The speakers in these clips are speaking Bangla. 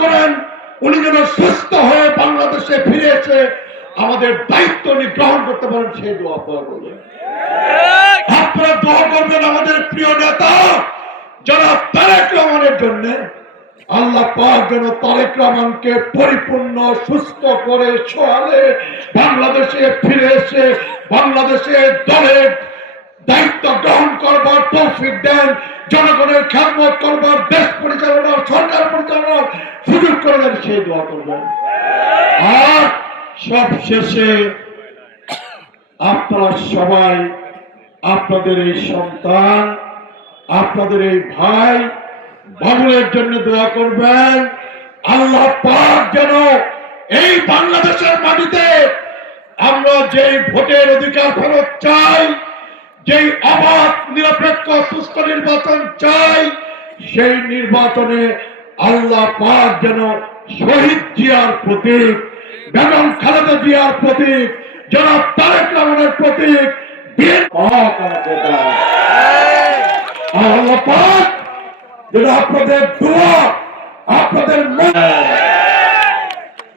করেন, উনি যেন সুস্থ হয়ে বাংলাদেশে ফিরে এসে আমাদের দায়িত্ব উনি গ্রহণ করতে পারেন, সেই দোয়া করবেন। আপনারা দোয়া করবেন আমাদের প্রিয় নেতা, যারা তারেক রহমানের জন্য আল্লাহ পাক যেন তারেক রহমানকে পরিপূর্ণ, সুস্থ করে সোয়ালে বাংলাদেশে ফিরে এসে বাংলাদেশে দলের দায়িত্ব গ্রহণ করবার তৌফিক দেন, জনগণের খেদমত করবার দেশ পরিচালনার, সরকার পরিচালনার সুযোগ করে দোয়া করবেন। আর সব শেষে আপনারা সবাই, আপনাদের এই সন্তান, আপনাদের এই ভাই, বাবুলের জন্য দোয়া করবেন। আল্লাহ পাক যেন এই বাংলাদেশের মাটিতে আমরা যে ভোটের অধিকার ফেরত চাই, যেই অবাধ, নিরপেক্ষ, সুস্থ নির্বাচন চাই, সেই নির্বাচনে আল্লাহ পাক যেন শহীদ জিয়ার প্রতীক, বেগম খালেদা জিয়ার প্রতীক, জনাব তারেক রহমানের প্রতীক আপনাদের দোয়া, আপনাদের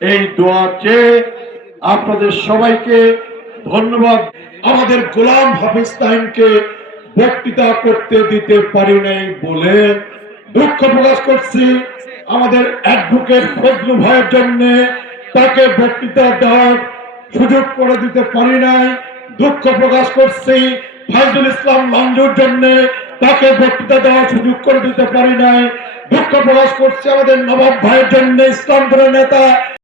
এই দোয়া চেয়ে আপনাদের সবাইকে ধন্যবাদ। আমাদের গোলাম হাফিজ তাহিনকে বক্তৃতা করতে দিতে পারি নাই বলে দুঃখ প্রকাশ করছি। আমাদের অ্যাডভোকেট ফজলু ভাইয়ের জন্য তাকে বক্তৃতা দেওয়ার সুযোগ করে দিতে পারি নাই। দুঃখ প্রকাশ করছি। ফাইজুল ইসলাম মঞ্জুর জন্য তাকে বক্তৃতা দেওয়ার সুযোগ করে দিতে পারি নাই। দুঃখ প্রকাশ করছি আমাদের নবাব ভাইয়ের জন্য ইসলামপুরের নেতা